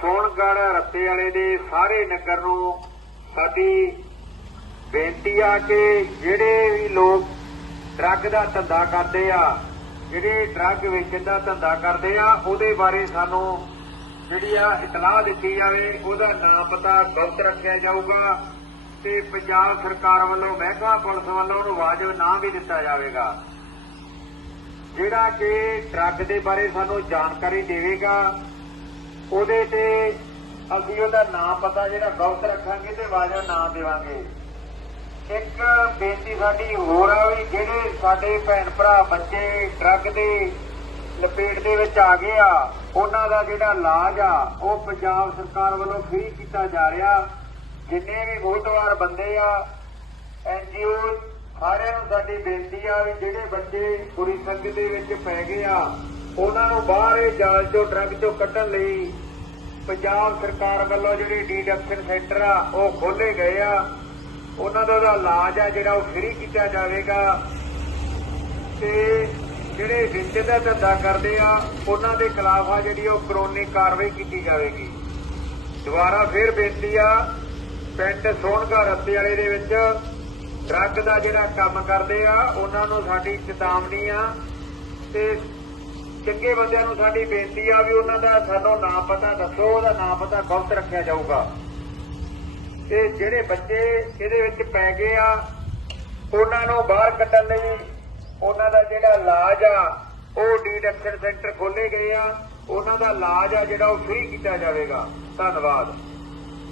ਸੋਹਣਗੜ੍ਹ ਰੱਤੇ ਵਾਲੇ ਦੇ ਸਾਰੇ ਨਗਰ ਨੂੰ ਸਾਡੀ ਬੇਨਤੀ ਆ ਕਿ ਜਿਹੜੇ ਵੀ ਲੋਕ ਡਰੱਗ ਦਾ ਧੰਦਾ ਕਰਦੇ ਆ, ਜਿਹੜੇ ਡਰੱਗ ਵੇਚਣ ਦਾ ਧੰਦਾ ਕਰਦੇ ਆ, ਉਹਦੇ ਬਾਰੇ ਸਾਨੂੰ ਜਿਹੜੀ ਆ ਇਤਲਾਹ ਦਿੱਤੀ ਜਾਵੇ, ਉਹਦਾ ਨਾਂ ਪਤਾ ਗੁਪਤ ਰੱਖਿਆ ਜਾਊਗਾ ਤੇ ਪੰਜਾਬ ਸਰਕਾਰ ਵੱਲੋਂ, ਮਹਿਕਮਾ ਪੁਲਿਸ ਵੱਲੋਂ ਉਹਨੂੰ ਵਾਜਬ ਨਾਂ ਵੀ ਦਿੱਤਾ ਜਾਵੇਗਾ। ਜਿਹੜਾ ਕਿ ਡਰੱਗ ਦੇ ਬਾਰੇ ਸਾਨੂੰ ਜਾਣਕਾਰੀ ਦੇਵੇਗਾ ਉਹਦੇ ਤੇ ਅਸੀਂ ਉਹਦਾ ਨਾਮ ਪਤਾ, ਜਿਹੜਾ ਗਲਤ ਰੱਖਾਂਗੇ ਤੇ ਵਾਜਾ ਨਾਂ ਦੇਵਾਂਗੇ। ਇੱਕ ਬੇਨਤੀ ਸਾਡੀ ਹੋਰ ਆ ਵੀ ਜਿਹੜੇ ਸਾਡੇ ਭੈਣ ਭਰਾ ਬੱਚੇ ਡਰੱਗ ਦੇ ਲਪੇਟ ਦੇ ਵਿੱਚ ਆ ਗਏ ਆ, ਉਹਨਾਂ ਦਾ ਜਿਹੜਾ ਇਲਾਜ ਆ, ਉਹ ਪੰਜਾਬ ਸਰਕਾਰ ਵੱਲੋਂ ਫ੍ਰੀ ਕੀਤਾ ਜਾ ਰਿਹਾ। ਜਿੰਨੇ ਵੀ ਮੋਹਤਵਾਰ ਬੰਦੇ ਆ ਐਨਜੀਓ ਸਾਰਿਆਂ ਨੂੰ ਸਾਡੀ ਬੇਨਤੀ ਆ ਵੀ ਜਿਹੜੇ ਬੱਚੇ ਬੁਰੀ ਸੰਗਤ ਦੇ ਵਿੱਚ ਪੈ ਗਏ ਆ ਉਹਨਾਂ ਨੂੰ ਬਾਹਰ ਇਹ ਜਾਲ ਚੋਂ ਡਰੱਗ ਚੋਂ ਕੱਢਣ ਲਈ ਪੰਜਾਬ ਸਰਕਾਰ ਵੱਲੋਂ ਜਿਹੜੀ ਡੀਡਕਸ਼ਨ ਸੈਂਟਰ ਆ, ਉਹ ਖੋਲੇ ਗਏ ਆ। ਉਹਨਾਂ ਦਾ ਉਹਦਾ ਇਲਾਜ ਆ, ਜਿਹੜਾ ਉਹ ਫ੍ਰੀ ਕੀਤਾ ਜਾਵੇਗਾ। ਤੇ ਜਿਹੜੇ ਵਿੱਚ ਦਾ ਧੰਦਾ ਕਰਦੇ ਆ, ਉਹਨਾਂ ਦੇ ਖਿਲਾਫ ਆ ਜਿਹੜੀ ਉਹ ਕਾਨੂੰਨੀ ਕਾਰਵਾਈ ਕੀਤੀ ਜਾਵੇਗੀ। ਦੁਬਾਰਾ ਫੇਰ ਬੇਨਤੀ ਆ, ਪਿੰਡ ਸੋਹਣਗਾ ਰੱਤੇ ਵਾਲੇ ਦੇ ਵਿੱਚ ਡਰੱਗ ਦਾ ਜਿਹੜਾ ਕੰਮ ਕਰਦੇ ਆ, ਉਹਨਾਂ ਨੂੰ ਸਾਡੀ ਚੇਤਾਵਨੀ ਆ। ਤੇ ਚੰਗੇ ਬੰਦਿਆਂ ਨੂੰ ਸਾਡੀ ਬੇਨਤੀ ਆ ਵੀ ਉਹਨਾਂ ਦਾ ਸਾਨੂੰ ਨਾਮ ਪਤਾ ਦੱਸੋ, ਉਹਦਾ ਨਾਮ ਪਤਾ ਗੁਪਤ ਰੱਖਿਆ ਜਾਊਗਾ। ਤੇ ਜਿਹੜੇ ਬੱਚੇ ਇਹਦੇ ਵਿੱਚ ਪੈ ਗਏ ਆ, ਉਹਨਾਂ ਨੂੰ ਬਾਹਰ ਕੱਢਣ ਲਈ ਉਹਨਾਂ ਦਾ ਜਿਹੜਾ ਇਲਾਜ ਆ, ਉਹ ਡੀਡਕਸ਼ਨ ਸੈਂਟਰ ਖੋਲੇ ਗਏ ਆ। ਉਹਨਾਂ ਦਾ ਇਲਾਜ ਆ ਜਿਹੜਾ ਉਹ ਫ੍ਰੀ ਕੀਤਾ ਜਾਵੇਗਾ। ਧੰਨਵਾਦ।